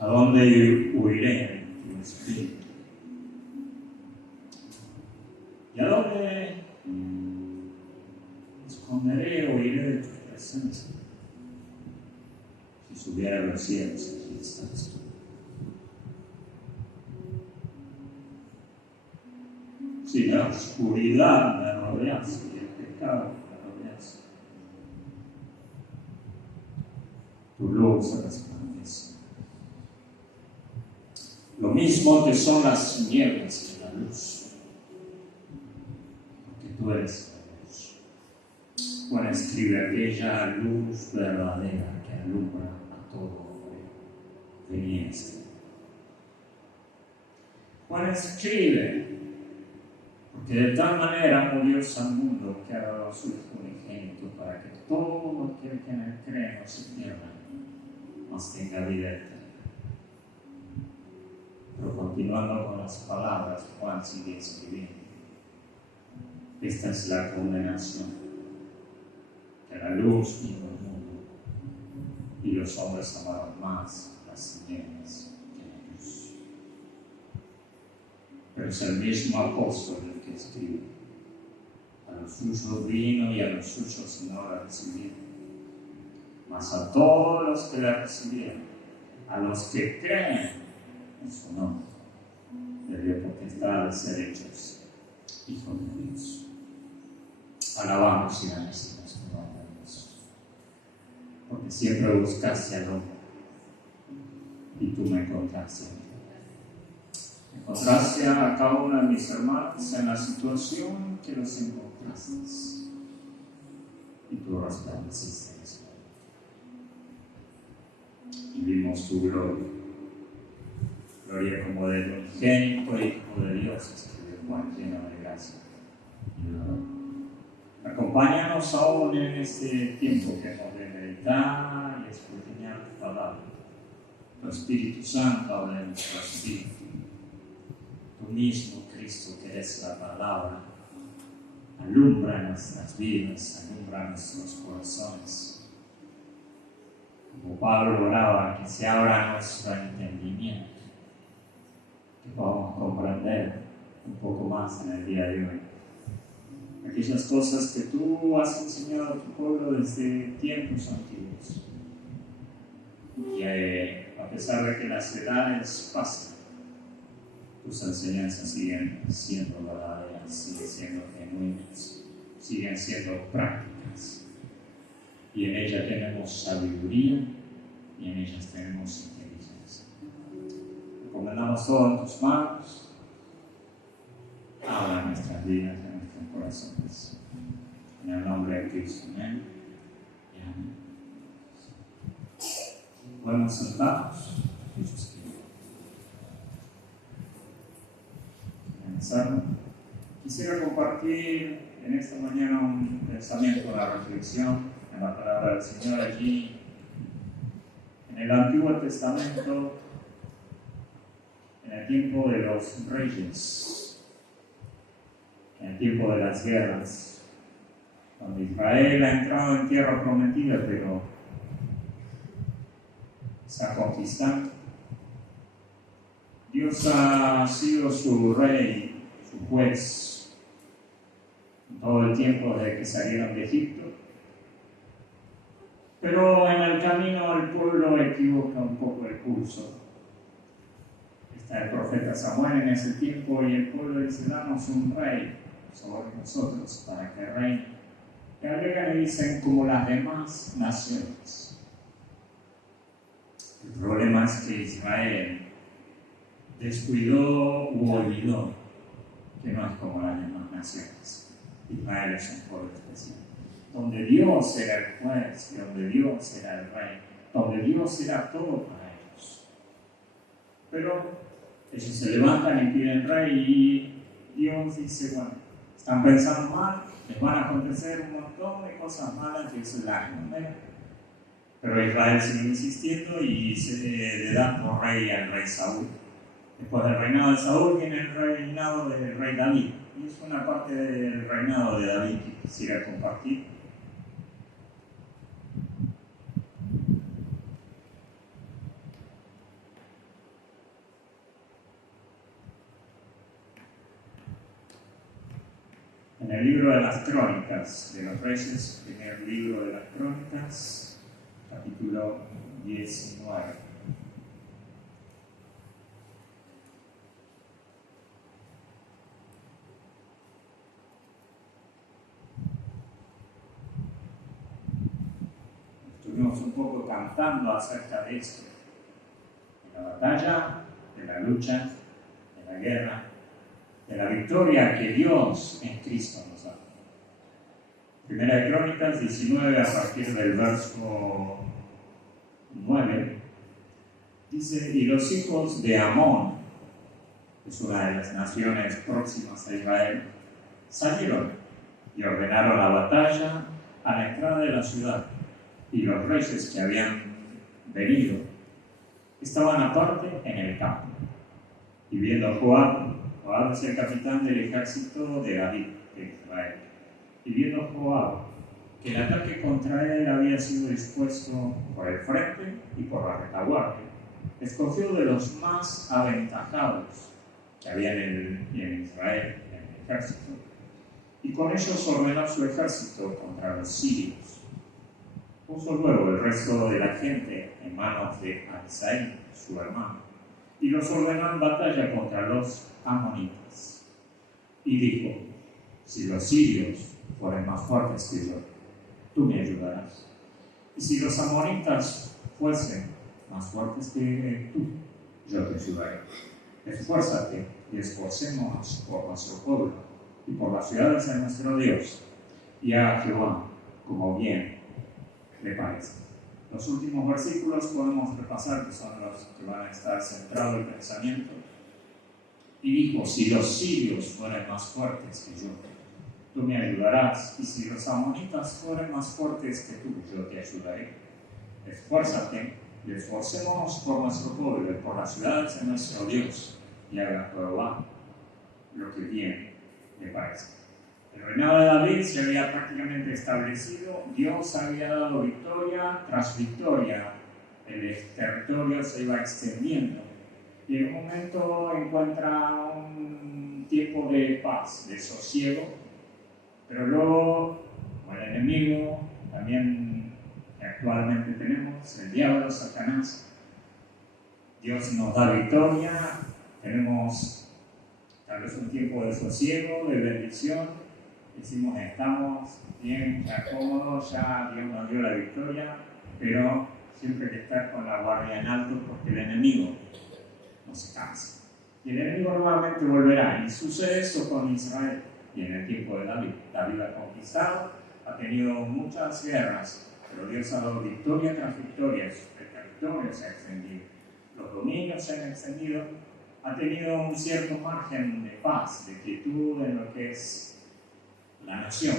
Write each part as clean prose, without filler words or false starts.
¿A dónde huiré de tu espíritu? ¿Y a dónde esconderé o iré de tu presencia? Si subiera a los cielos, aquí estás tú. Si la oscuridad me rodease y el pecado me rodease, tu luz resplandece. Lo mismo que son las nieblas que la luz, porque tú eres la luz. Juan escribe aquella luz verdadera que alumbra a todo hombre. Venía este. Juan escribe, porque de tal manera amó Dios al mundo que ha dado a su Hijo unigénito para que todo aquel que en él cree no se pierda, mas tenga vida eterna. Pero continuando con las palabras, Juan sigue escribiendo. Esta es la condenación, que la luz vino al mundo y los hombres amaron más las tinieblas que la luz. Pero es el mismo apóstol el que escribe. A los suyos vino y a los suyos no la recibieron. Mas a todos los que la recibieron, a los que creen en su nombre, le dio potestad de ser hechos hijos de Dios. Alabamos y bendecimos tu nombre, Dios, porque siempre buscaste al hombre y tú me encontraste a mí. Encontraste a cada uno de mis hermanos en la situación que los encontraste y tú resplandeciste en eso. Y vimos tu gloria. Gloria como del unigénito Hijo de Dios, escribe Juan, lleno de gracia y verdad. Acompáñanos aún en este tiempo que hemos de meditar y escudriñar tu palabra. Tu Espíritu Santo habla en nuestro espíritu. Tú mismo, Cristo, que eres la palabra, alumbra nuestras vidas, alumbra nuestros corazones. Como Pablo oraba, que se abra nuestro entendimiento, que podamos comprender un poco más en el día de hoy aquellas cosas que tú has enseñado a tu pueblo desde tiempos antiguos. Y a pesar de que las edades pasan, tus enseñanzas siguen siendo verdaderas, siguen siendo genuinas, siguen siendo prácticas. Y en ellas tenemos sabiduría y en ellas tenemos inteligencia. Recomendamos todo en tus manos. Habla nuestras vidas, en nuestros corazones. En el nombre de Cristo. Amén. Y amén. Podemos sentarnos. Quisiera compartir en esta mañana un pensamiento, una reflexión en la palabra del Señor allí. En el Antiguo Testamento, en el tiempo de los reyes, en el tiempo de las guerras, cuando Israel ha entrado en tierra prometida, pero está conquistando. Dios ha sido su rey, su juez, todo el tiempo desde que salieron de Egipto. Pero en el camino el pueblo equivoca un poco el curso. Está el profeta Samuel en ese tiempo y el pueblo dice: danos un rey sobre nosotros para que reine. Y agregan y dicen: como las demás naciones. El problema es que Israel descuidó u olvidó que no es como las demás naciones. Israel es un pueblo especial, donde Dios era el juez, donde Dios era el rey, donde Dios era todo para ellos. Pero ellos se levantan y piden rey y Dios dice: bueno, están pensando mal, les van a acontecer un montón de cosas malas, que eso es la primera. Pero Israel sigue insistiendo y se le da por rey al rey Saúl. Después del reinado de Saúl viene el reinado del rey David. Y es una parte del reinado de David que quisiera compartir. el libro de las Crónicas de los Reyes, primer libro de las Crónicas, capítulo 19. Estuvimos un poco cantando acerca de esto, de la batalla, de la lucha, de la guerra, de la victoria que Dios en Cristo nos da. Primera de Crónicas 19, a partir del verso 9, dice: y los hijos de Amón, que es una de las naciones próximas a Israel, salieron y ordenaron la batalla a la entrada de la ciudad, y los reyes que habían venido estaban aparte en el campo. Y viendo Joab es el capitán del ejército de David, de Israel, y viendo Joab que el ataque contra él había sido dispuesto por el frente y por la retaguardia, escogió de los más aventajados que había en Israel, en el ejército, y con ellos ordenó su ejército contra los sirios. Puso luego el resto de la gente en manos de Abisaí, su hermano, y los ordenó en batalla contra los amonitas. Y dijo: si los sirios fueren más fuertes que yo, tú me ayudarás. Y si los amonitas fuesen más fuertes que tú, yo te ayudaré. Esfuérzate y esforcémonos por nuestro pueblo y por las ciudades de nuestro Dios, y haga Jehová como bien le parece. Los últimos versículos podemos repasar, que son los que van a estar centrados en el pensamiento. Y dijo: si los sirios fueren más fuertes que yo, tú me ayudarás, y si los amonitas fueren más fuertes que tú, yo te ayudaré. Esfuérzate y esforcémonos por nuestro pueblo y por las ciudades de nuestro Dios, y haga Jehová lo que bien le parezca. El reinado de David se había prácticamente establecido, Dios había dado victoria tras victoria, el territorio se iba extendiendo, y en un momento encuentra un tiempo de paz, de sosiego, pero luego, como el enemigo también que actualmente tenemos, el diablo, Satanás, Dios nos da victoria, tenemos tal vez un tiempo de sosiego, de bendición. Decimos: estamos bien, ya cómodos, ya Dios nos dio la victoria, pero siempre hay que estar con la guardia en alto, porque el enemigo no se cansa. Y el enemigo nuevamente volverá, y sucede eso con Israel. Y en el tiempo de David, David ha conquistado, ha tenido muchas guerras, pero Dios ha dado victoria tras victoria, el territorio se ha extendido, los dominios se han extendido, ha tenido un cierto margen de paz, de quietud en lo que es la nación.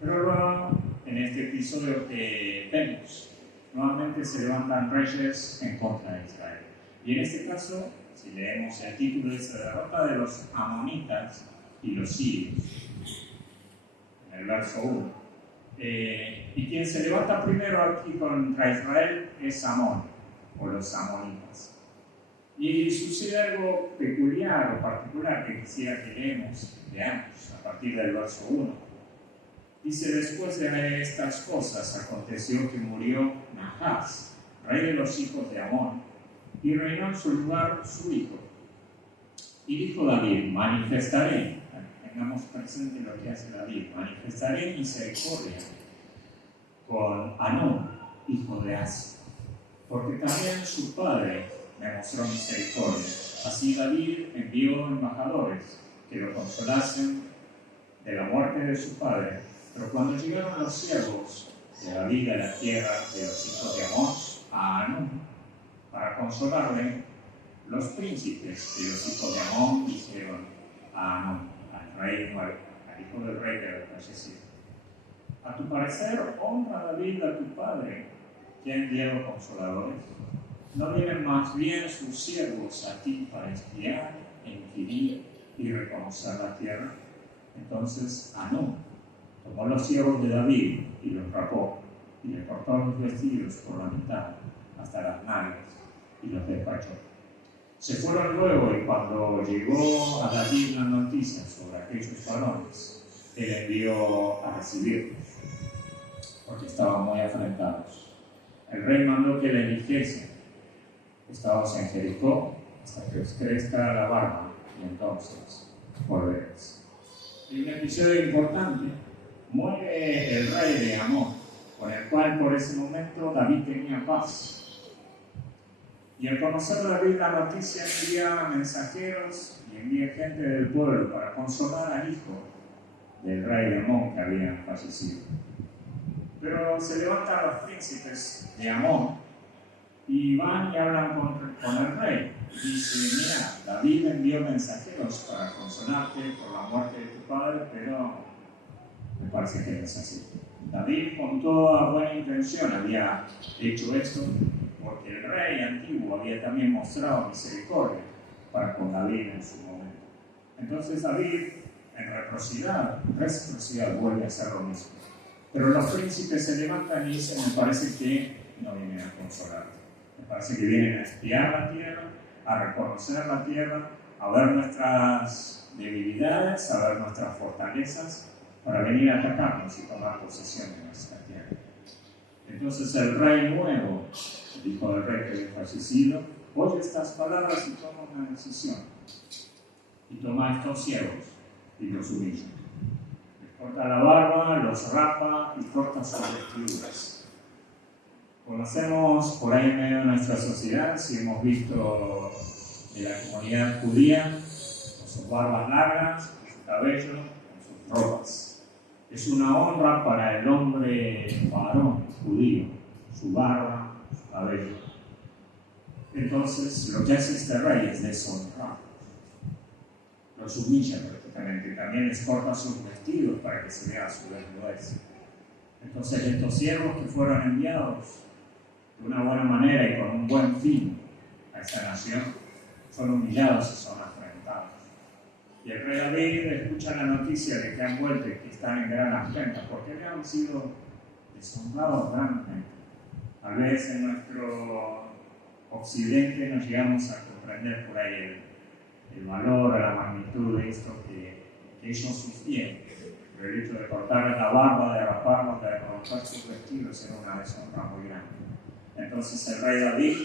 Pero luego, en este episodio que vemos, nuevamente se levantan reyes en contra de Israel. Y en este caso, si leemos el título, dice: derrota de los amonitas y los sirios, en el verso 1. Y quien se levanta primero aquí contra Israel es Amón, o los amonitas. Y sucede algo peculiar o particular que quisiera que leamos a partir del verso 1. Dice: después de estas cosas aconteció que murió Nahás, rey de los hijos de Amón, y reinó en su lugar su hijo. Y dijo David: manifestaré, tengamos presente lo que hace David, manifestaré misericordia con Anún, hijo de Asa, porque también su padre me mostró misericordia. Así David envió embajadores que lo consolasen de la muerte de su padre. Pero cuando llegaron los siervos de David a la tierra de los hijos de Amón, a Anún, para consolarle, los príncipes de los hijos de Amón dijeron a Anún, al rey, al hijo del rey que había fallecido: a tu parecer, honra a David a tu padre, que ha enviado consoladores. ¿No vienen más bien sus siervos a ti para espiar, inquirir y reconocer la tierra? Entonces Anún tomó los siervos de David y los rapó, y le cortó los vestidos por la mitad hasta las nalgas, y los despachó. Se fueron luego, y cuando llegó a David la noticia sobre aquellos varones, él envió a recibirlos, porque estaban muy afrentados. El rey mandó que le dijesen: estáos en Jericó hasta que os crezca la barba, y entonces volveréis. Y un episodio importante: muere el rey de Amón, con el cual por ese momento David tenía paz. Y al conocer David la noticia, envía mensajeros y envía gente del pueblo para consolar al hijo del rey de Amón que había fallecido. Pero se levantan los príncipes de Amón y van y hablan con el rey. Y dice: mira, David envió mensajeros para consolarte por la muerte de tu padre, pero me parece que no es así. David, con toda buena intención, había hecho esto porque el rey antiguo había también mostrado misericordia para con David en su momento. Entonces David, en reciprocidad, vuelve a hacer lo mismo. Pero los príncipes se levantan y dicen: me parece que no vienen a consolarte. Me parece que vienen a espiar la tierra, a reconocer la tierra, a ver nuestras debilidades, a ver nuestras fortalezas, para venir a atacarnos y tomar posesión de nuestra tierra. Entonces el rey nuevo, el hijo del rey que había fallecido, oye estas palabras y toma una decisión. Y toma a estos siervos y los humilla. Les corta la barba, los rapa y corta sus vestiduras. Conocemos por ahí en medio de nuestra sociedad, si hemos visto de la comunidad judía, con sus barbas largas, con su cabello, con sus ropas. Es una honra para el hombre varón judío, su barba, su cabello. Entonces, lo que hace este rey es deshonrarlos. Los humilla prácticamente. También les corta sus vestidos para que se vea su desnudez. Entonces, estos siervos que fueron enviados de una buena manera y con un buen fin a esta nación, son humillados y son afrentados. Y el rey David escucha la noticia de que han vuelto y que están en gran afrenta, porque habían sido deshonrados grandemente. Tal vez en nuestro occidente nos llegamos a comprender por ahí el valor, la magnitud de esto que ellos sufrieron. Pero el hecho de cortar la barba, de raparlos, de romper sus vestidos era una deshonra muy grande. Entonces el rey David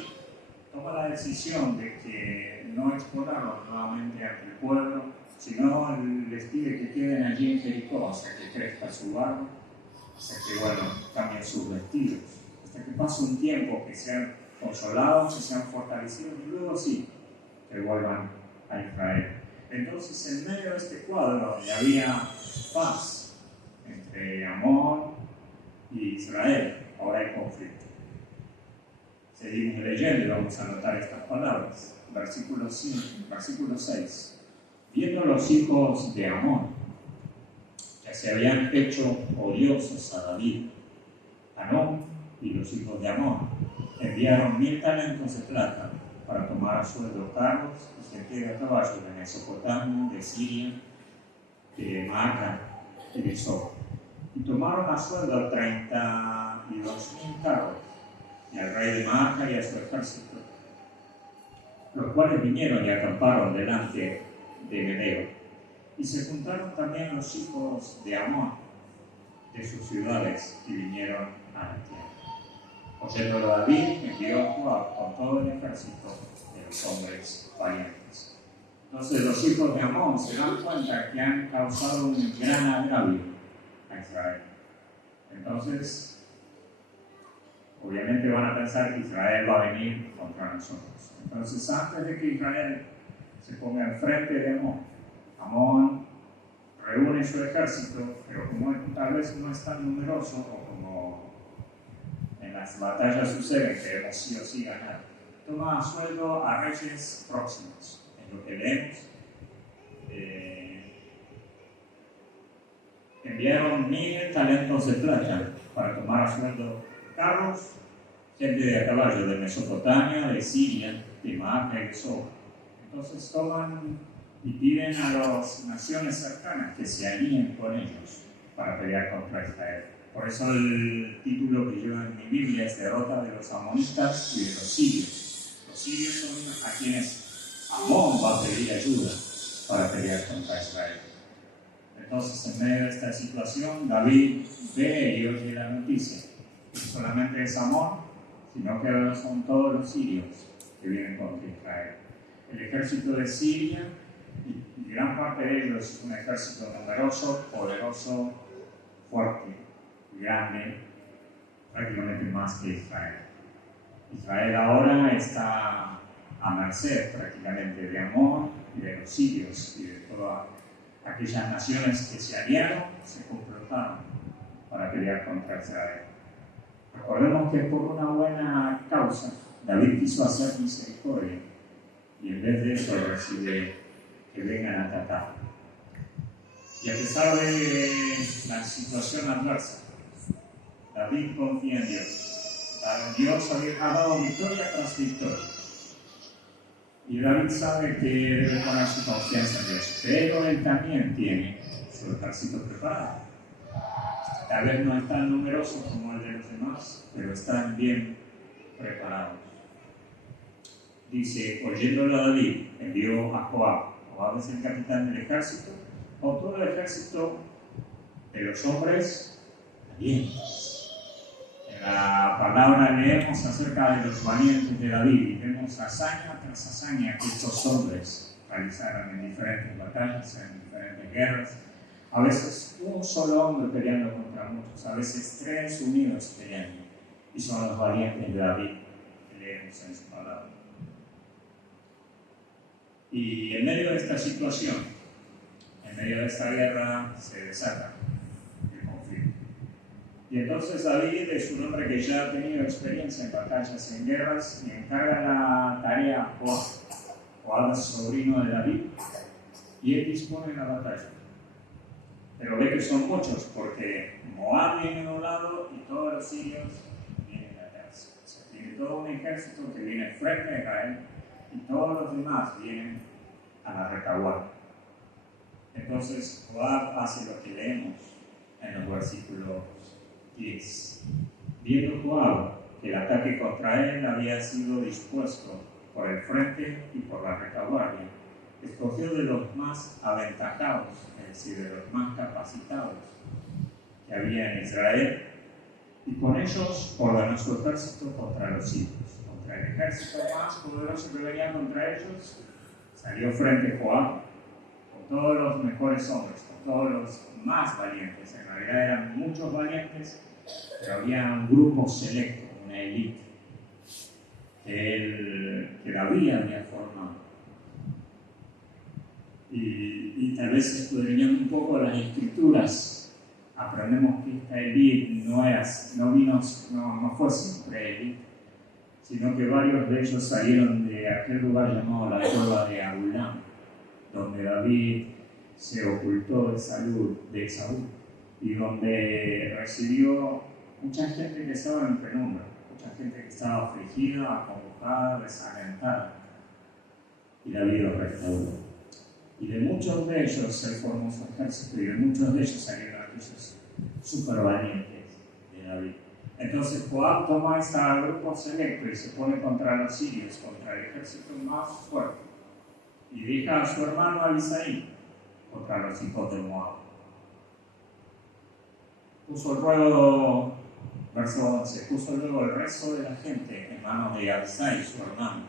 toma la decisión de que no exponerlos nuevamente ante el pueblo, sino les pide que queden allí en Jericó hasta que crezca su barba, hasta que, cambien sus vestidos, hasta que pase un tiempo, que sean consolados, que sean fortalecidos, y luego sí, que vuelvan a Israel. Entonces, en medio de este cuadro donde había paz entre Amón y Israel, ahora hay conflicto. Seguimos leyendo y vamos a anotar estas palabras. Versículo 6. Viendo los hijos de Amón, que se habían hecho odiosos a David, Hanón y los hijos de Amón enviaron 1000 talentos de plata para tomar a sueldo carros y gente de caballo de Mesopotamia, de Siria, de Maaca y de Soba. Y tomaron a sueldo 32.000 carros y al rey de Maaca y a su ejército, los cuales vinieron y acamparon delante de Medeo. Y se juntaron también los hijos de Amón de sus ciudades y vinieron a la tierra. Oyéndolo David, envió a Joab con todo el ejército de los hombres valientes. Entonces los hijos de Amón se dan cuenta que han causado un gran agravio a Israel. Entonces, obviamente van a pensar que Israel va a venir contra nosotros. Entonces, antes de que Israel se ponga enfrente de Amón, Amón reúne su ejército, pero como tal vez no es tan numeroso, o como en las batallas sucede que debemos sí o sí ganar, toma a sueldo a reyes próximos. En lo que leemos, enviaron 1000 talentos de plata para tomar a sueldo carros, gente de a caballo de Mesopotamia, de Siria, de Maaca y de Soba. Entonces toman y piden a las naciones cercanas que se alineen con ellos para pelear contra Israel. Por eso el título que lleva en mi Biblia es Derrota de los amonitas y de los sirios. Los sirios son a quienes Amón va a pedir ayuda para pelear contra Israel. Entonces, en medio de esta situación, David ve y oye la noticia. No solamente es Amón, sino que son todos los sirios que vienen contra Israel. El ejército de Siria, y gran parte de ellos es un ejército numeroso, poderoso, fuerte, grande, prácticamente más que Israel. Israel ahora está a merced prácticamente de Amón y de los sirios y de todas aquellas naciones que se aliaron, se complotaron para pelear contra Israel. Recordemos que por una buena causa David quiso hacer misericordia y en vez de eso recibe que vengan a atacar. Y a pesar de la situación adversa, David confía en Dios. Dios ha dado victoria tras victoria. Y David sabe que debe poner su confianza en Dios. Pero él también tiene su ejército preparado. Tal vez no es tan numeroso como el de los demás, pero están bien preparados. Dice, oyéndolo a David, envió a Joab. Joab es el capitán del ejército, con todo el ejército de los hombres valientes. En la palabra leemos acerca de los valientes de David y vemos hazaña tras hazaña que estos hombres realizaron en diferentes batallas, en diferentes guerras. A veces un solo hombre peleando contra muchos, a veces tres unidos peleando. Y son los valientes de David que leemos en su palabra. Y en medio de esta situación, en medio de esta guerra, se desata el conflicto. Y entonces David es un hombre que ya ha tenido experiencia en batallas, en guerras, y encarga la tarea a Joab. Joab es sobrino de David, y él dispone la batalla. Pero ve que son muchos, porque Moab viene de un lado y todos los sirios vienen de atrás. O sea, tiene todo un ejército que viene frente a Israel y todos los demás vienen a la retaguardia. Entonces Joab hace lo que leemos en los versículos 10. Viendo Joab que el ataque contra él había sido dispuesto por el frente y por la retaguardia, escogió de los más aventajados, es decir, de los más capacitados que había en Israel, y con ellos ordenó su ejército contra los sirios. Contra el ejército más poderoso que venía contra ellos, salió frente Joab, con todos los mejores hombres, con todos los más valientes. En realidad eran muchos valientes, pero había un grupo selecto, una élite, que David había formado. Y tal vez escudriñando un poco las escrituras, aprendemos que esta élite no fue siempre élite, sino que varios de ellos salieron de aquel lugar llamado la cueva de Adulam, donde David se ocultó de Saúl, y donde recibió mucha gente que estaba en penumbra, mucha gente que estaba afligida, acongojada, desalentada, y David los restauró. Y de muchos de ellos él formó su ejército, y de muchos de ellos salieron aquellos súper valientes de David. Entonces Joab toma este grupo selecto y se pone contra los sirios, contra el ejército más fuerte, y deja a su hermano Abisai contra los hijos de Moab. Verso 11, puso luego el resto de la gente en manos de Abisai, su hermano,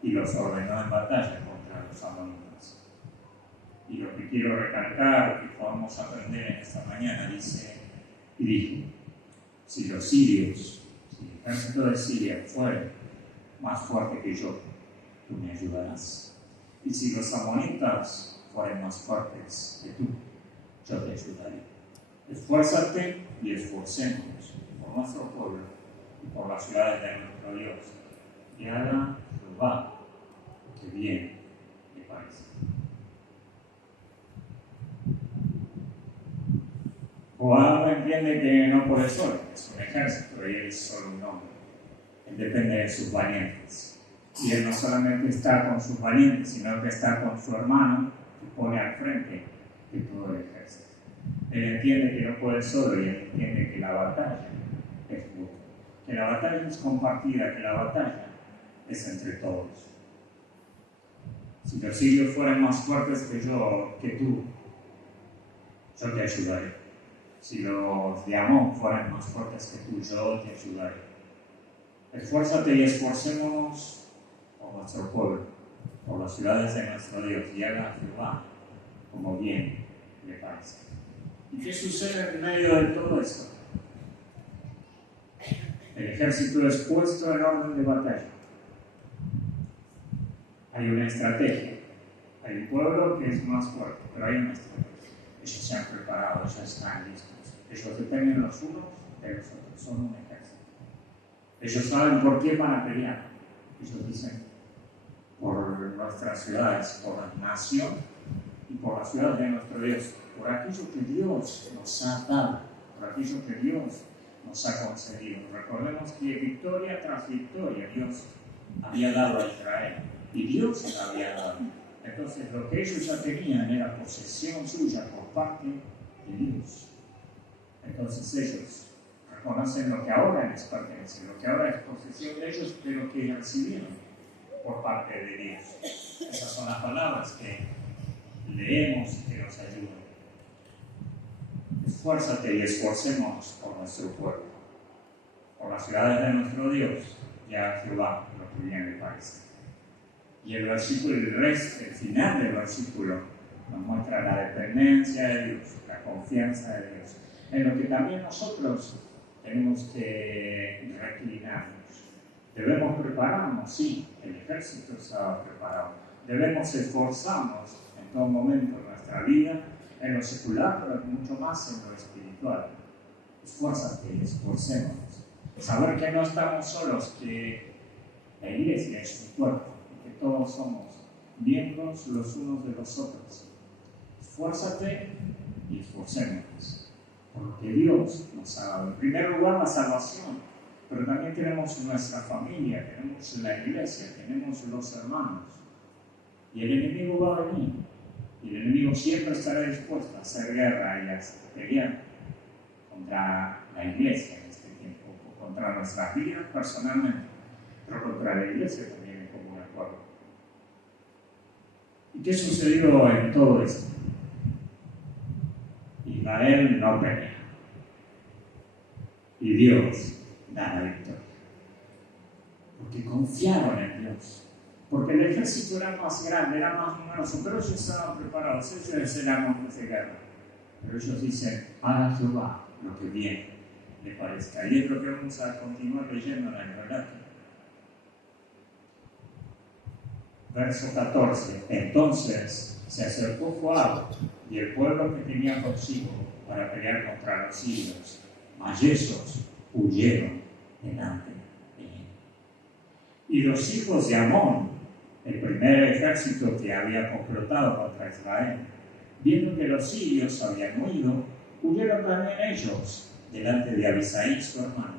y los ordenó en batalla contra los amonitas. Y lo que quiero recalcar, que podemos aprender en esta mañana, dice, y dijo, si los sirios, si el ejército de Siria fuere más fuerte que yo, tú me ayudarás. Y si los amonitas fueren más fuertes que tú, yo te ayudaré. Esfuérzate y esforcémonos por nuestro pueblo y por las ciudades de nuestro Dios. Y haga Jehová que bien me parece. Joab entiende que no puede solo, es un ejército y él es solo un hombre. Él depende de sus valientes. Y él no solamente está con sus valientes, sino que está con su hermano que pone al frente de todo el ejército. Él entiende que no puede solo y él entiende que la batalla es mutua, que la batalla es compartida, que la batalla es entre todos. Si los sirios fueran más fuertes que yo, que tú, yo te ayudaré. Si los de Amón fueran más fuertes que tú, yo te ayudaré. Esfuérzate y esforcémonos por nuestro pueblo, por las ciudades de nuestro Dios, y haga a Jehová como bien le parece. ¿Y qué sucede en medio de todo esto? El ejército es puesto en orden de batalla. Hay una estrategia. Hay un pueblo que es más fuerte, pero hay una estrategia. Ellos se han preparado, ellos están listos. Ellos dependen los unos de los otros, son un ejército. Ellos saben por qué van a pelear. Ellos dicen, por nuestras ciudades, por la nación y por las ciudades de nuestro Dios, por aquello que Dios nos ha dado, por aquello que Dios nos ha concedido. Recordemos que victoria tras victoria Dios había dado a Israel y Dios la había dado. Entonces lo que ellos ya tenían era posesión suya por parte de Dios. Entonces ellos reconocen lo que ahora les pertenece, lo que ahora es posesión de ellos, pero que recibieron por parte de Dios. Esas son las palabras que leemos y que nos ayudan. Esfuérzate y esforcémonos por nuestro pueblo, por las ciudades de nuestro Dios, y a Jehová lo que bien le parece. Y el final del versículo nos muestra la dependencia de Dios, la confianza de Dios, en lo que también nosotros tenemos que reclinarnos. Debemos prepararnos, sí, el ejército estaba preparado. Debemos esforzarnos en todo momento de nuestra vida, en lo secular, pero mucho más en lo espiritual. Esfuérzate y esforcémonos. Saber que no estamos solos, que la iglesia es un cuerpo, y que todos somos miembros los unos de los otros. Esfuérzate y esforcémonos, porque Dios nos ha dado, en primer lugar, la salvación, pero también tenemos nuestra familia, tenemos la iglesia, tenemos los hermanos, y el enemigo va a venir, y el enemigo siempre estará dispuesto a hacer guerra y a pelear contra la iglesia en este tiempo, contra nuestras vidas personalmente, pero contra la iglesia también en común acuerdo. ¿Y qué sucedió en todo esto? Israel no pelea, y Dios da la victoria, porque confiaron en Dios, porque el ejército era más grande, era más numeroso, pero ellos estaban preparados, ellos eran hombres de guerra, pero ellos dicen, haga Jehová lo que bien le parezca, y es lo que vamos a continuar leyendo en el relato. Verso 14, entonces se acercó Joab y el pueblo que tenía consigo para pelear contra los sirios, mas esos huyeron delante de él. Y los hijos de Amón, el primer ejército que había complotado contra Israel, viendo que los sirios habían huido, huyeron también ellos delante de Abisai su hermano,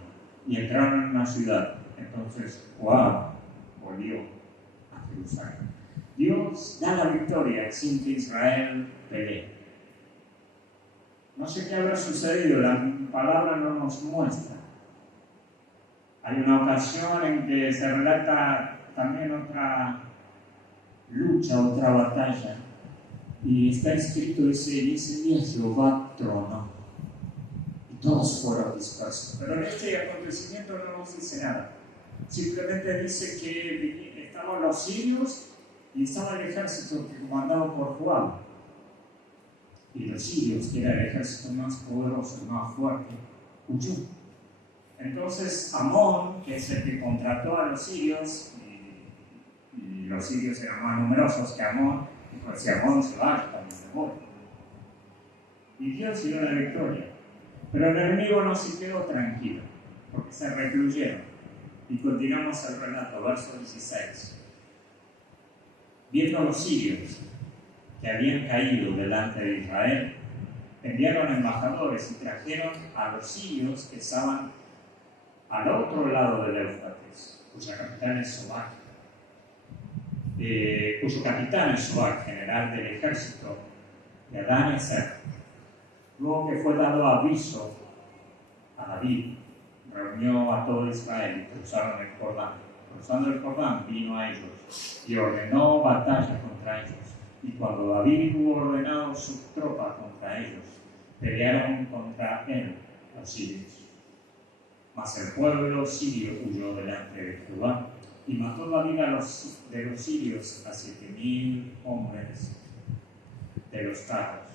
y entraron en la ciudad. Entonces Joab volvió a Jerusalén. Dios da la victoria sin que Israel pelee. No sé qué habrá sucedido, la palabra no nos muestra. Hay una ocasión en que se relata también otra lucha, otra batalla, y está escrito ese día Jehová tronó, y todos fueron dispersos. Pero en este acontecimiento no nos dice nada. Simplemente dice que estaban los sirios y estaba el ejército comandado por Joab. Y los sirios, que era el ejército más poderoso, más fuerte, huyó. Entonces Amón, que es el que contrató a los sirios, y los sirios eran más numerosos que Amón, dijo, si Amón se va, yo también me voy. Y Dios dio la victoria. Pero el enemigo no se quedó tranquilo, porque se recluyeron. Y continuamos el relato, verso 16. Viendo los sirios que habían caído delante de Israel, enviaron embajadores y trajeron a los sirios que estaban al otro lado del Éufrates, cuyo capitán es Sobac, general del ejército de Adán-Ezer. Luego que fue dado aviso a David, reunió a todo Israel y cruzaron el Jordán. Cruzando el Jordán vino a ellos y ordenó batalla contra ellos. Y cuando David hubo ordenado su tropa contra ellos, pelearon contra él, los sirios. Mas el pueblo sirio huyó delante de Jehová y mató David de los sirios a 7,000 hombres de los carros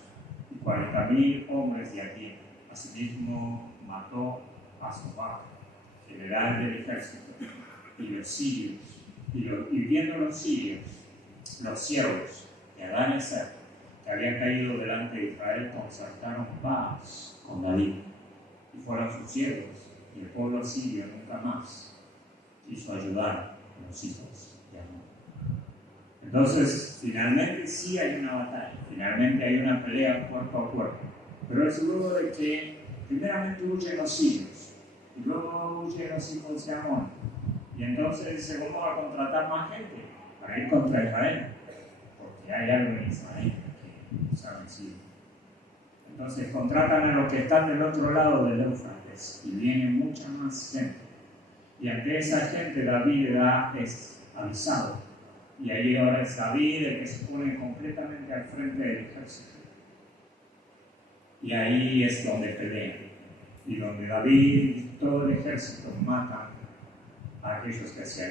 y 40,000 hombres de a pie. Asimismo mató a Sobab, general del ejército, y los sirios, y viendo los sirios, los siervos de Adán-Ezer, que habían caído delante de Israel, concertaron paz con David, y fueron sus siervos, y el pueblo sirio nunca más quiso ayudar a los hijos de Amón. Entonces, finalmente sí hay una batalla, finalmente hay una pelea cuerpo a cuerpo, pero es luego de que primeramente huyen los sirios, y luego huyen los hijos de Amón, y entonces se van a contratar más gente para ir contra Israel, porque hay algo en Israel que se ha vencido. Entonces contratan a los que están del otro lado del Éufrates, y viene mucha más gente. Y ante esa gente David es avisado. Y ahí ahora es David el que se pone completamente al frente del ejército. Y ahí es donde pelean. Y donde David y todo el ejército matan a aquellos que se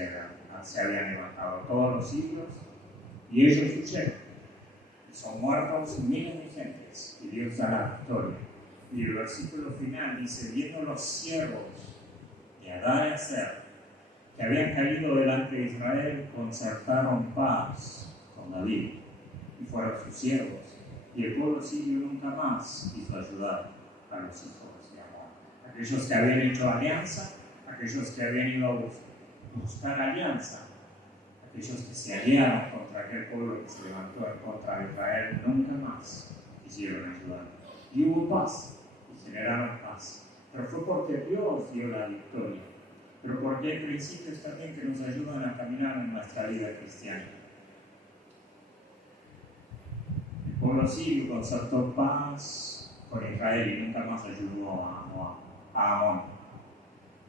habían levantado, todos los siglos, y ellos huyeron. Y son muertos miles de gentes, y Dios da la victoria. Y el versículo final dice: viendo los siervos de Adán-Ezer, que habían caído delante de Israel, concertaron paz con David, y fueron sus siervos, y el pueblo sirio nunca más quiso ayudar a los hijos de Amón. Aquellos que habían hecho alianza, aquellos que habían ido a buscar alianza, aquellos que se aliaron contra aquel pueblo que se levantó en contra de Israel, nunca más quisieron ayudar. Y hubo paz, y generaron paz. Pero fue porque Dios dio la victoria, pero porque hay principios también que nos ayudan a caminar en nuestra vida cristiana. El pueblo sirio concertó paz con Israel y nunca más ayudó a Amón.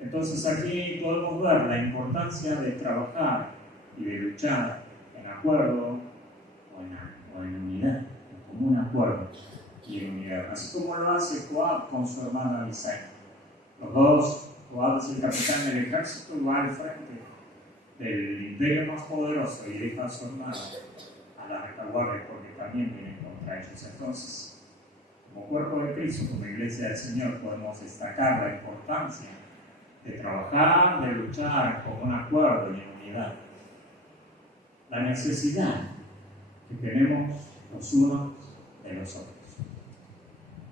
Entonces aquí podemos ver la importancia de trabajar y de luchar en acuerdo o en unidad, en común acuerdo y en unidad. Así como lo hace Joab con su hermano Abisai. Los dos, Joab es el capitán del ejército, va al frente del imperio más poderoso y deja a su hermano a la retaguardia porque también vienen contra ellos. Entonces, como cuerpo de Cristo, como iglesia del Señor, podemos destacar la importancia de trabajar, de luchar con un acuerdo y en unidad. La necesidad que tenemos los unos de los otros.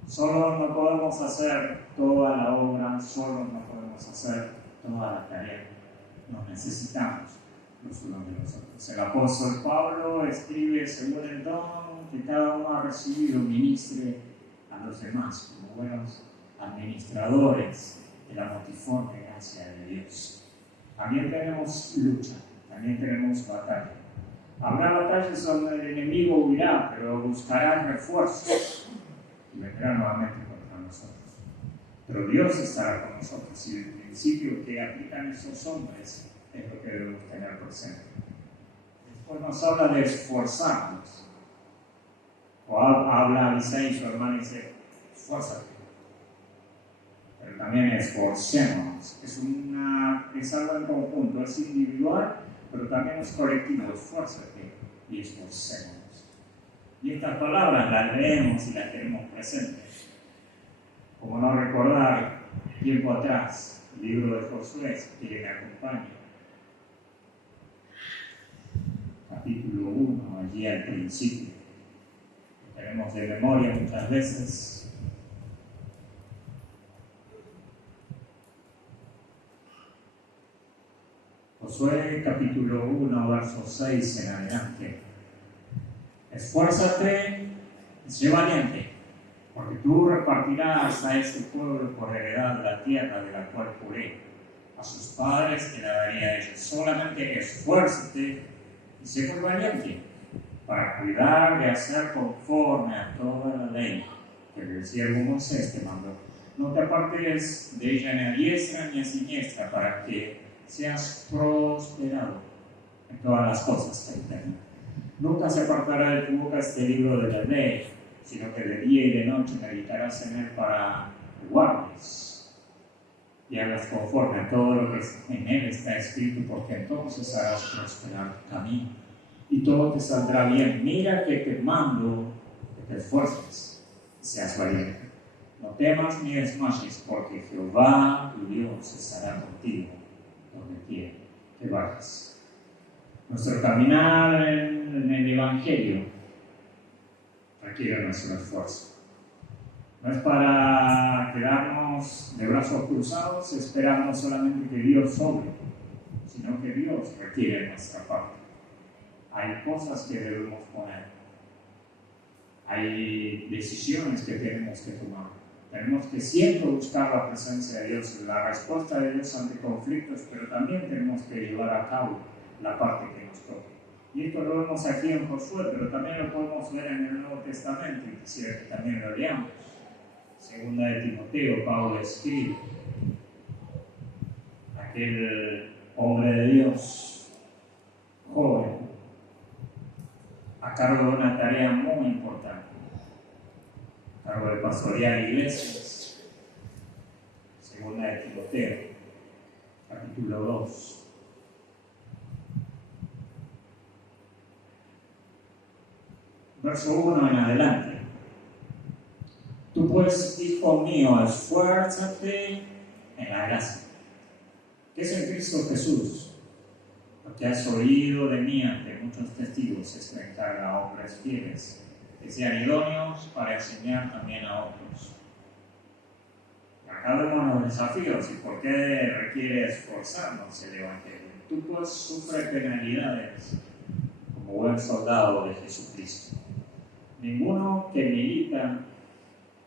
Solo no podemos hacer toda la obra, solo no podemos hacer toda la tarea. Nos necesitamos los unos de los otros. El apóstol Pablo escribe según el don que cada uno ha recibido, ministre a los demás como buenos administradores de la multiforme gracia de Dios. También tenemos lucha, también tenemos batalla. Habrá batallas donde el enemigo huirá, pero buscará refuerzos y vendrá nuevamente contra nosotros. Pero Dios estará con nosotros y el principio que aplican esos hombres es lo que debemos tener presente. Después nos habla de esforzarnos. O habla a Abisai y su hermano y dice: esfuérzate. Pero también esforcémonos. Es algo en conjunto, es individual, pero también es colectivo. Esfuérzate y esforcémonos. Y estas palabras las leemos y las tenemos presentes. Como no recordar tiempo atrás, el libro de Josué, que me acompaña. Capítulo 1, allí al principio. Lo tenemos de memoria muchas veces. Josué capítulo 1, verso 6 en adelante. Esfuérzate y sé valiente, porque tú repartirás a este pueblo por heredad la tierra de la cual juré a sus padres que la daría a ellos. Solamente esfuérzate y sé muy valiente para cuidar de hacer conforme a toda la ley que el siervo Moisés te mandó. No te apartes de ella ni a diestra ni a siniestra, para que seas prosperado en todas las cosas que emprenda. Nunca se apartará de tu boca este libro de la ley, sino que de día y de noche meditarás en él para que guardes y hagas conforme a todo lo que en él está escrito, porque entonces harás prosperar tu camino y todo te saldrá bien. Mira que te mando que te esfuerces y seas valiente. No temas ni desmayes, porque Jehová tu Dios estará contigo donde quiera que vayas. Nuestro caminar en el Evangelio requiere nuestro esfuerzo. No es para quedarnos de brazos cruzados esperando solamente que Dios sobre, sino que Dios requiere nuestra parte. Hay cosas que debemos poner. Hay decisiones que tenemos que tomar. Tenemos que siempre buscar la presencia de Dios, la respuesta de Dios ante conflictos, pero también tenemos que llevar a cabo la parte que nos toca. Y esto lo vemos aquí en Josué, pero también lo podemos ver en el Nuevo Testamento, y quisiera que también lo leamos. Segunda de Timoteo, Pablo escribe, aquel hombre de Dios, joven, a cargo de una tarea muy importante, a cargo de pastorear iglesias. Segunda de Timoteo, capítulo 2. Verso 1 en adelante. Tú pues, hijo mío, esfuérzate en la gracia que es en Cristo Jesús. Lo que has oído de mí ante muchos testigos es que encarga a hombres fieles, que sean idóneos para enseñar también a otros. Acá vemos los desafíos y por qué requiere esforzarnos el Evangelio. Tú pues sufres penalidades como buen soldado de Jesucristo. Ninguno que milita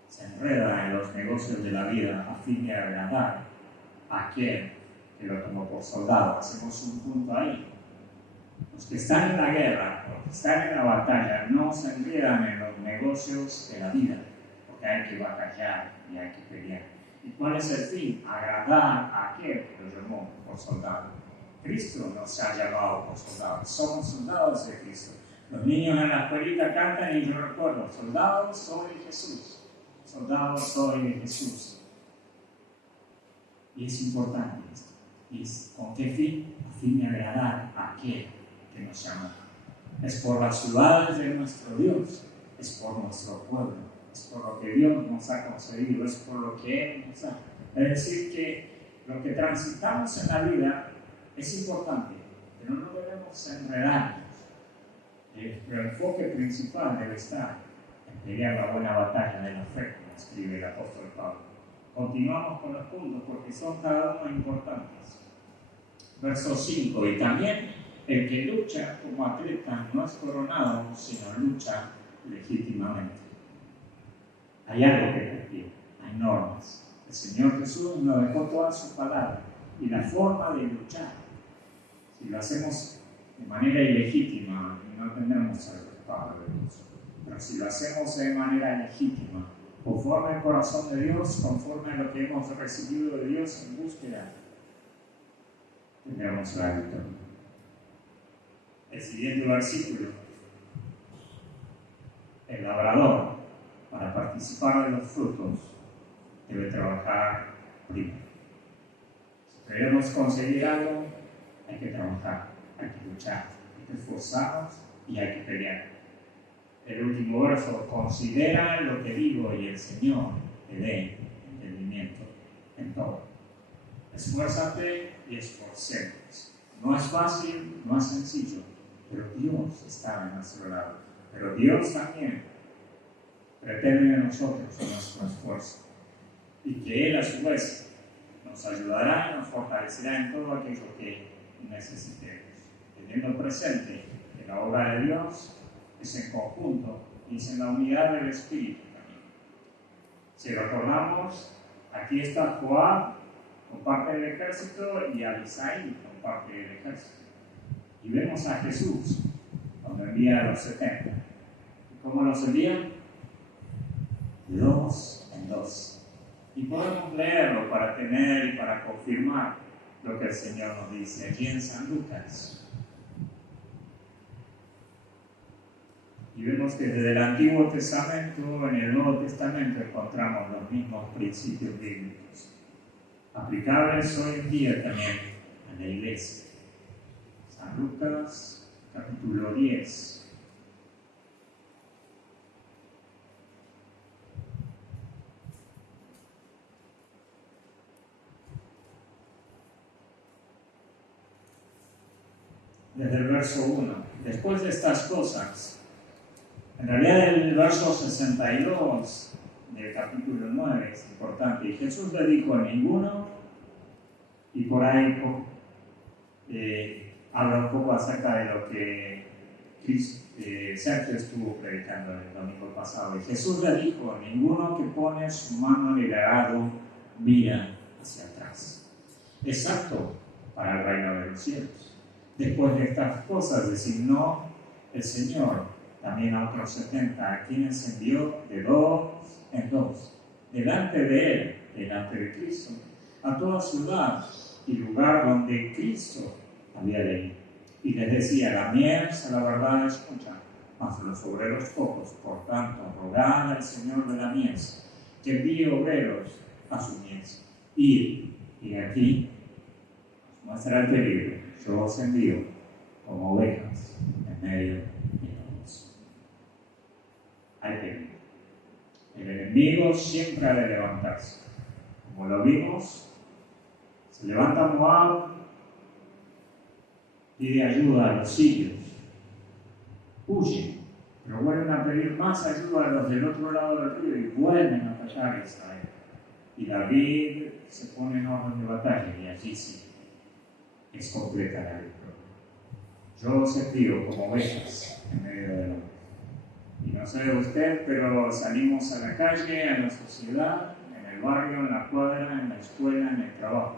se enreda en los negocios de la vida a fin de agradar a aquel que lo tomó por soldado. Hacemos un punto ahí. Los que están en la guerra, los que están en la batalla, no se enredan en los negocios de la vida, porque hay que batallar y hay que pelear. ¿Y cuál es el fin? Agradar a aquel que lo llamó por soldado. Cristo nos ha llamado por soldados. Somos soldados de Cristo. Los niños en la escuelita cantan y yo recuerdo, soldados soy Jesús. Soldados soy de Jesús. Y es importante esto. ¿Y con qué fin? A fin de agradar a aquel que nos llama. Es por las ciudades de nuestro Dios, es por nuestro pueblo, es por lo que Dios nos ha concedido, es por lo que Él nos da. Es decir, que lo que transitamos en la vida es importante, pero no debemos enredarnos. El enfoque principal debe estar en pelear la buena batalla de la fe, como escribe el apóstol Pablo. Continuamos con los puntos porque son cada uno importantes. Verso 5. Y también el que lucha como atleta no es coronado, sino lucha legítimamente. Hay algo que cumplir, hay normas. El Señor Jesús nos dejó toda su palabra y la forma de luchar. Si lo hacemos de manera ilegítima, no tendremos el respaldo de Dios. Pero si lo hacemos de manera legítima, conforme al corazón de Dios, conforme a lo que hemos recibido de Dios en búsqueda, tendremos la victoria. El siguiente versículo: el labrador, para participar de los frutos, debe trabajar primero. Si queremos conseguir algo, hay que trabajar, hay que luchar, hay que esforzarnos y hay que pelear. El último verso: considera lo que digo y el Señor te dé entendimiento en todo. Esfuérzate y esforcemos. No es fácil, no es sencillo, pero Dios está en nuestro lado. Pero Dios también pretende de nosotros nuestro esfuerzo. Y que Él a su vez nos ayudará y nos fortalecerá en todo aquello que necesitemos. Teniendo presente que la obra de Dios es en conjunto y es en la unidad del Espíritu también. Si recordamos, aquí está Joab con parte del ejército y Abisai con parte del ejército. Y vemos a Jesús cuando envía a los 70. ¿Y cómo los envía? De 2 en 2. Y podemos leerlo para tener y para confirmar lo que el Señor nos dice allí en San Lucas. Y vemos que desde el Antiguo Testamento, en el Nuevo Testamento, encontramos los mismos principios bíblicos, aplicables hoy en día también a la iglesia. San Lucas, capítulo 10. Desde el verso 1. Después de estas cosas, en realidad el verso 62 del capítulo 9 es importante. Y Jesús le dijo a ninguno, y por ahí habla un poco acerca de lo que Sergio estuvo predicando el domingo pasado. Y Jesús le dijo, ninguno que pone su mano en el arado mira hacia atrás. Exacto para el reino de los cielos. Después de estas cosas, designó el Señor también a otros 70, a quienes envió de 2 en 2, delante de Él, delante de Cristo, a toda ciudad y lugar donde Cristo había de ir. Y les decía, la mies a la verdad escucha, mas los obreros pocos. Por tanto, rogad al Señor de la mies que envíe obreros a su mies. Y aquí os muestra el peligro. Yo os envío como ovejas en medio de lobos. Hay peligro. El enemigo siempre ha de levantarse. Como lo vimos, se levanta Moab, pide ayuda a los sirios, huyen, pero vuelven a pedir más ayuda a los del otro lado del río y vuelven a fallar a Israel. Y David se pone en orden de batalla y allí sí es completa la victoria. Yo os envío como ovejas en medio de la. Y no sé de usted, pero salimos a la calle, a la sociedad, en el barrio, en la cuadra, en la escuela, en el trabajo.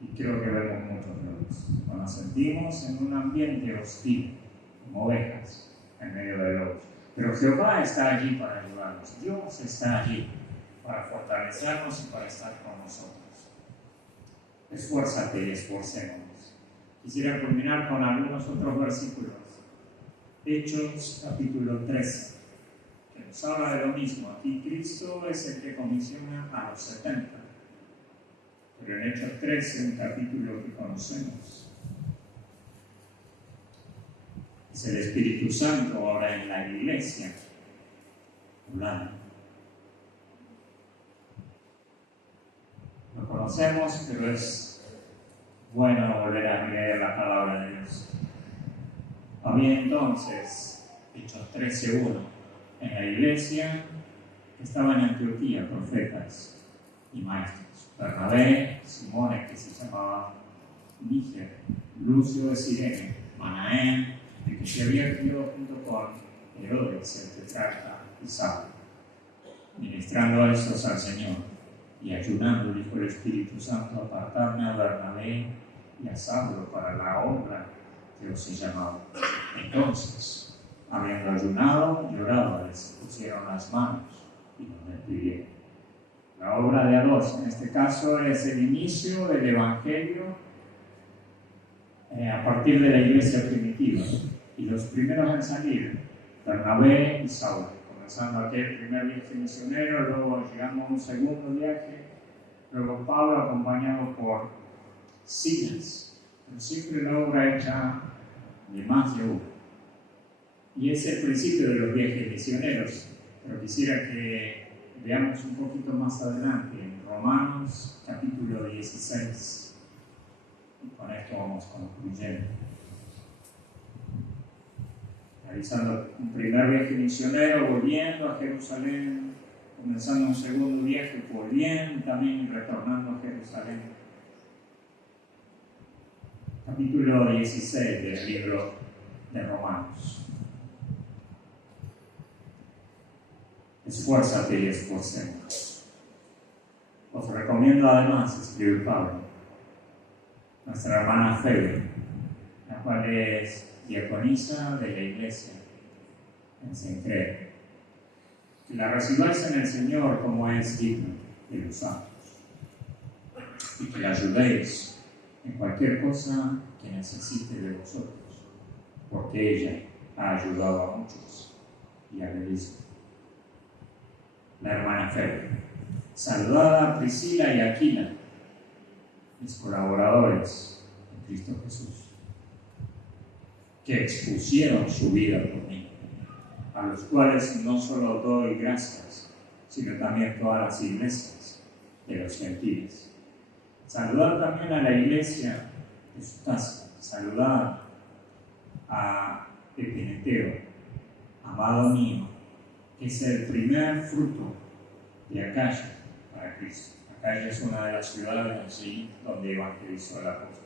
Y creo que vemos muchos lobos. Nos sentimos en un ambiente hostil, como ovejas, en medio de lobos. Pero Jehová está allí para ayudarnos. Dios está allí para fortalecernos y para estar con nosotros. Esfuérzate y esforcémonos. Quisiera culminar con algunos otros versículos. Hechos capítulo 13, que nos habla de lo mismo. Aquí Cristo es el que comisiona a los 70. Pero en Hechos 13, un capítulo que conocemos, es el Espíritu Santo ahora en la iglesia, hablando. Lo conocemos, pero es bueno volver a leer la palabra de Dios. Había entonces, Hechos 13:1, en la iglesia que estaba en Antioquía, profetas y maestros. Bernabé, Simón, que se llamaba Níger, Lucio de Cirene, Manaén, el que se había criado junto con Herodes, el tetrarca, y Saulo, ministrando a estos al Señor y ayunando, dijo el Espíritu Santo, apartarme a Bernabé y a Saulo para la obra que os he llamado. Entonces, habiendo ayunado y orado, les pusieron las manos y los despidieron. La obra de A2, en este caso, es el inicio del Evangelio a partir de la iglesia primitiva. Y los primeros en salir, Bernabé y Saulo, comenzando aquel primer viaje misionero, luego llegamos a un segundo viaje, luego Pablo acompañado por Silas, pero siempre la obra hecha de más de uno. Y es el principio de los viajes misioneros, pero quisiera que veamos un poquito más adelante en Romanos capítulo 16. Y con esto vamos concluyendo. Realizando un primer viaje misionero, volviendo a Jerusalén, comenzando un segundo viaje, volviendo también y retornando a Jerusalén. Capítulo 16 del libro de Romanos. Esfuérzate y esforcémonos. Os recomiendo además, escribe Pablo, nuestra hermana Febe, la cual es diaconisa de la iglesia en Sincrea, que la recibáis en el Señor como es digno de los santos, y que la ayudéis en cualquier cosa que necesite de vosotros, porque ella ha ayudado a muchos y a la iglesia. La hermana Fer. Saludad a Priscila y Aquila, mis colaboradores en Cristo Jesús, que expusieron su vida por mí, a los cuales no solo doy gracias, sino también todas las iglesias de los gentiles. Saludad también a la iglesia de su casa. Saludad a Epeneteo, amado mío, que es el primer fruto de Acaya para Cristo. Acaya es una de las ciudades allí donde evangelizó el apóstol.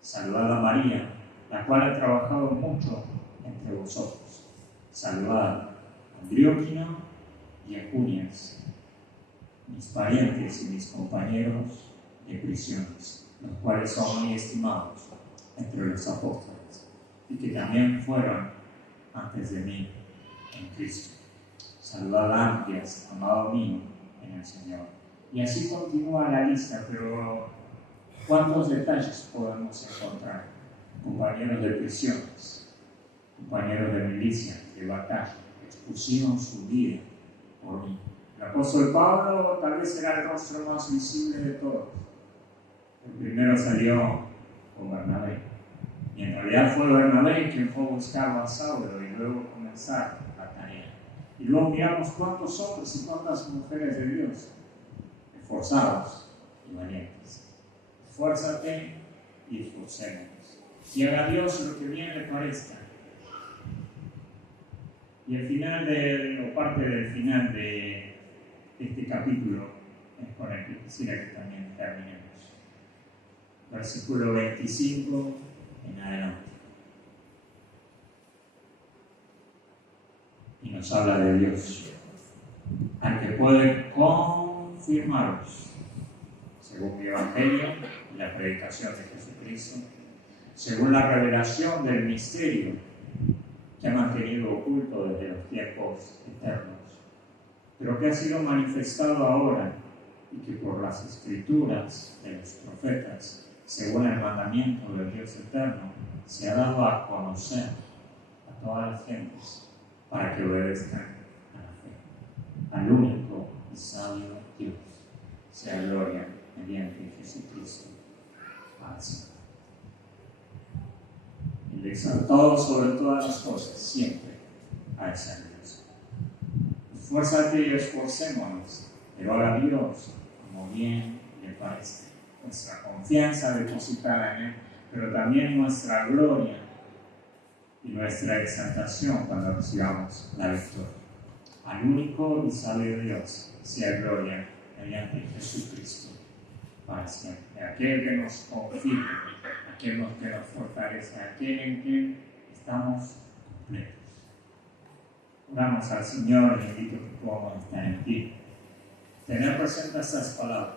Saludad a María, la cual ha trabajado mucho entre vosotros. Saludad a Andrióquino y a Junias, mis parientes y mis compañeros de prisiones, los cuales son muy estimados entre los apóstoles y que también fueron antes de mí en Cristo. Saludad a Amplias, amado mío en el Señor. Y así continúa la lista, pero ¿cuántos detalles podemos encontrar? Compañeros de prisiones, compañeros de milicia, de batalla, que expusieron su vida por mí. El apóstol Pablo tal vez era el rostro más visible de todos. El primero salió con Bernabé. Y en realidad fue Bernabé quien fue a buscar a Saulo y luego comenzar la tarea. Y luego miramos cuántos hombres y cuántas mujeres de Dios, esforzados y valientes. Esfuérzate y esforcémonos. Y haga Dios lo que bien le parezca. Y el final o parte del final de este capítulo es con el que quisiera que también terminemos. Versículo 25 en adelante. Y nos habla de Dios, al que puede confirmaros, según mi evangelio y la predicación de Jesucristo, según la revelación del misterio que ha mantenido oculto desde los tiempos eternos, pero que ha sido manifestado ahora y que por las escrituras de los profetas, según el mandamiento del Dios eterno, se ha dado a conocer a todas las gentes para que obedezcan a la fe, al único y sabio Dios, sea gloria mediante Jesucristo para siempre. Y le exaltó sobre todas las cosas, siempre a esa Dios. Esfuérzate y esforcémonos, pero haga Dios como bien le parece. Nuestra confianza depositada en Él, pero también nuestra gloria y nuestra exaltación cuando recibamos la victoria. Al único y sabio Dios sea gloria mediante Jesucristo para siempre. Aquel que nos confirma, aquel que nos fortalece, aquel en quien estamos completos. Oramos al Señor y invito que podamos estar en ti. Tener presente estas palabras.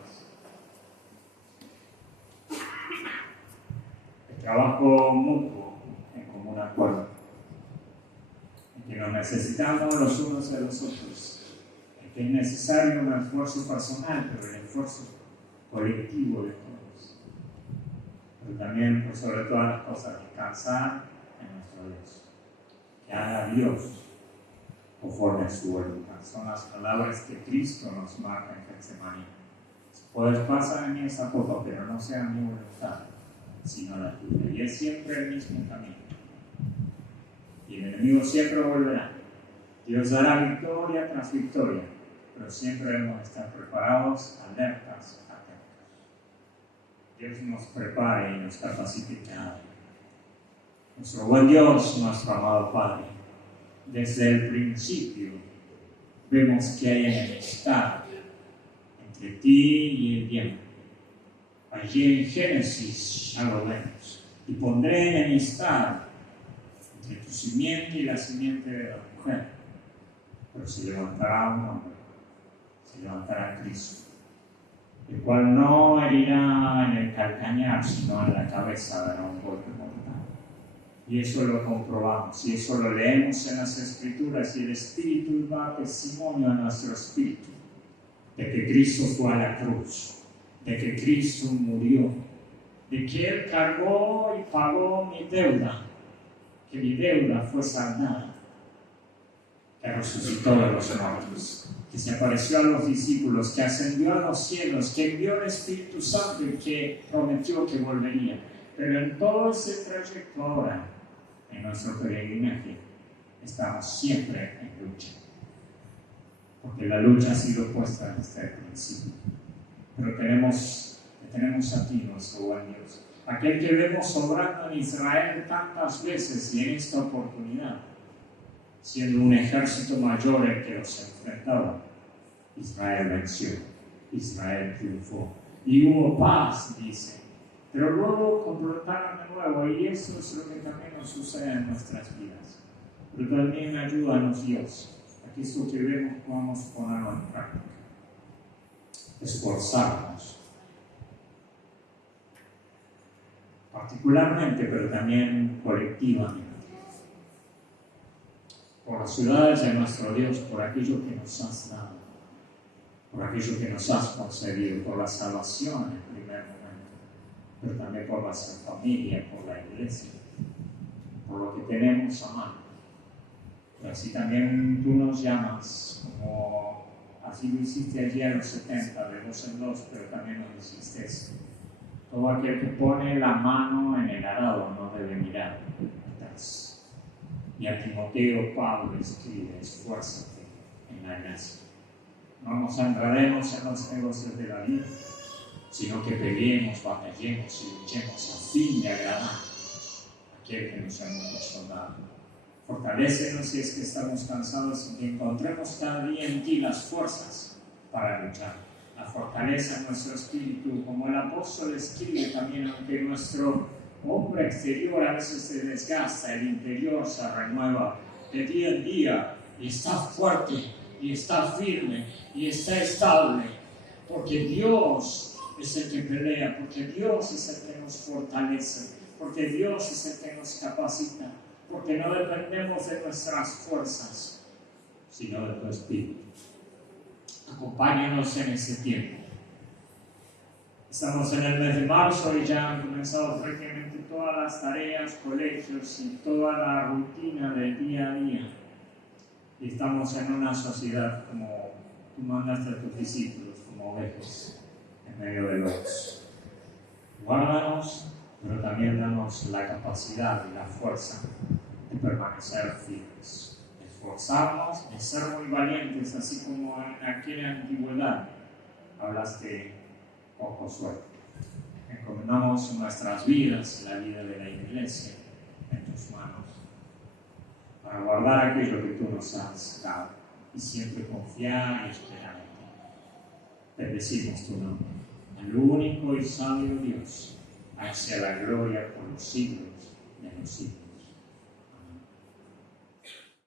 El trabajo mutuo en común acuerdo. En que nos necesitamos los unos de los otros. En que es necesario un esfuerzo personal, pero el esfuerzo colectivo de todos. Pero también, por sobre todas las cosas, descansar en nuestro Dios. Que haga Dios conforme a su voluntad. Son las palabras que Cristo nos marca en Getsemaní. Puedes pasar en mí esa copa, pero no sea mi voluntad, sino la tuya. Y es siempre el mismo camino. Y el enemigo siempre volverá. Dios dará victoria tras victoria, pero siempre debemos estar preparados, alertas, atentos. Dios nos prepare y nos capacite cada día. Nuestro buen Dios, nuestro amado Padre, desde el principio vemos que hay enemistad entre ti y el diablo. Allí en Génesis ya lo vemos. Y pondré enemistad entre tu simiente y la simiente de la mujer. Pero se levantará un hombre, se levantará Cristo, el cual no herirá en el calcañar, sino en la cabeza, dará un golpe mortal. Y eso lo comprobamos, y eso lo leemos en las Escrituras, y el Espíritu da testimonio a nuestro espíritu de que Cristo fue a la cruz, de que Cristo murió, de que Él cargó y pagó mi deuda, que mi deuda fue saldada, que resucitó de los muertos, que se apareció a los discípulos, que ascendió a los cielos, que envió el Espíritu Santo y que prometió que volvería. Pero en todo ese trayecto ahora, en nuestro peregrinaje, estamos siempre en lucha. Porque la lucha ha sido puesta desde el principio. Pero tenemos a ti, nuestro buen Dios, aquel que vemos obrando en Israel tantas veces y en esta oportunidad, siendo un ejército mayor el que los enfrentaba. Israel venció, Israel triunfó y hubo paz, dice. Pero luego confrontaron de nuevo, y eso es lo que también nos sucede en nuestras vidas. Pero también ayúdanos, Dios, a que esto que vemos podamos ponerlo en práctica. Esforzarnos, particularmente, pero también colectivamente, por las ciudades de nuestro Dios, por aquello que nos has dado, por aquello que nos has concedido, por la salvación en primer momento, pero también por la familia, por la iglesia, por lo que tenemos a mano. Pero así también tú nos llamas, como así lo hiciste allí a los 70, de 2 en 2, pero también nos hiciste eso. Todo aquel que pone la mano en el arado no debe mirar atrás. Y a Timoteo Pablo escribe: esfuérzate en la gracia. No nos enredemos en los negocios de la vida, sino que peleemos, batallemos y luchemos a fin de agradar a aquel que nos ha puesto dado. Fortalécenos si es que estamos cansados y que encontremos cada día en ti las fuerzas para luchar. La fortaleza en nuestro espíritu, como el apóstol escribe también, aunque nuestro hombre exterior a veces se desgasta, el interior se renueva de día en día y está fuerte y está firme y está estable, porque Dios es el que pelea, porque Dios es el que nos fortalece, porque Dios es el que nos capacita, porque no dependemos de nuestras fuerzas, sino de tu espíritu. Acompáñanos en ese tiempo. Estamos en el mes de marzo y ya han comenzado prácticamente todas las tareas, colegios y toda la rutina del día a día. Y estamos en una sociedad, como tú mandaste a tus discípulos, como ovejas en medio de lobos. Guárdanos, pero también danos la capacidad y la fuerza de permanecer firmes. Esforzarnos, de ser muy valientes, así como en aquella antigüedad hablaste con Josué. Encomendamos nuestras vidas, la vida de la iglesia, en tus manos, para guardar aquello que tú nos has dado y siempre confiar y esperar en ti. Bendecimos tu nombre, al único y sabio Dios, hacia la gloria por los siglos de los siglos.